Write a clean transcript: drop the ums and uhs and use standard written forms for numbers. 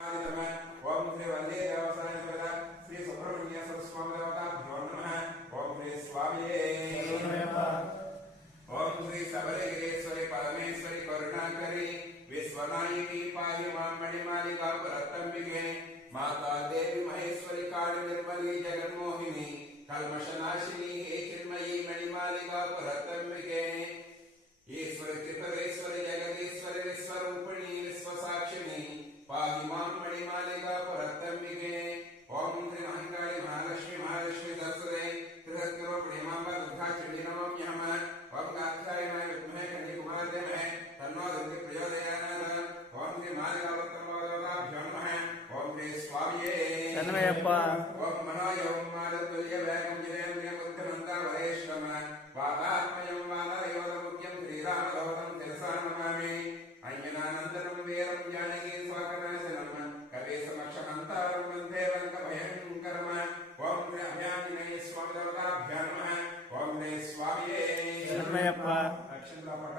ओम श्री वल्ली देवसाय नमः श्री सुब्रह्मण्य सरस्वती देवताभ्यो नमः ओम श्री स्वामिये ओम श्री सबलगिरीश्वरी परमेश्वरी करुणाकरी विश्वनायकी पाहि मां मणिमालिका परतंबिके माता देवी महेश्वरी काली निर्मली जगन्मोहिनी कल्मषनाशिनी हे चिन्मयी मणिमालिका परतंबिके ईश्वरी त्रिपुरेश्वरी जगदीश्वरी विश्वरूपिणी विश्वसाक्षिणी पाहि मां मणिमालिका परतंबिके ओम श्री महाकाली महालक्ष्मी महालक्ष्मी सरस्वती त्रिसत्रूपिणी मां दुर्गाचंडी नमाम्यहम् ओम कात्यायनाय विद्महे कन्याकुमारी धीमहि तन्नो दुर्गे प्रचोदयात् ओम श्री मालिकावत्तमवदाभ्यो नमः ओम श्री स्वामिये तन्मयप्पा ओम मनोयं मालतुल्य वेगं जिनेन्द्रियं बुद्धिमन्तं वरेश्वरं वातात्मयं वानरयोधमुख्यं श्रीरामदौतं शिरसा नमामि अञ्जनानन्दनं वीरं जानकी स्वाकनाशनं कविसमक्षमन्तारं वन्दे लङ्कभयङ्करम् ओम श्री अभयाञ्जनेय स्वामिदेवताभ्यो नमः ओम श्री स्वामिये तन्मयप्पा अक्षन्तपट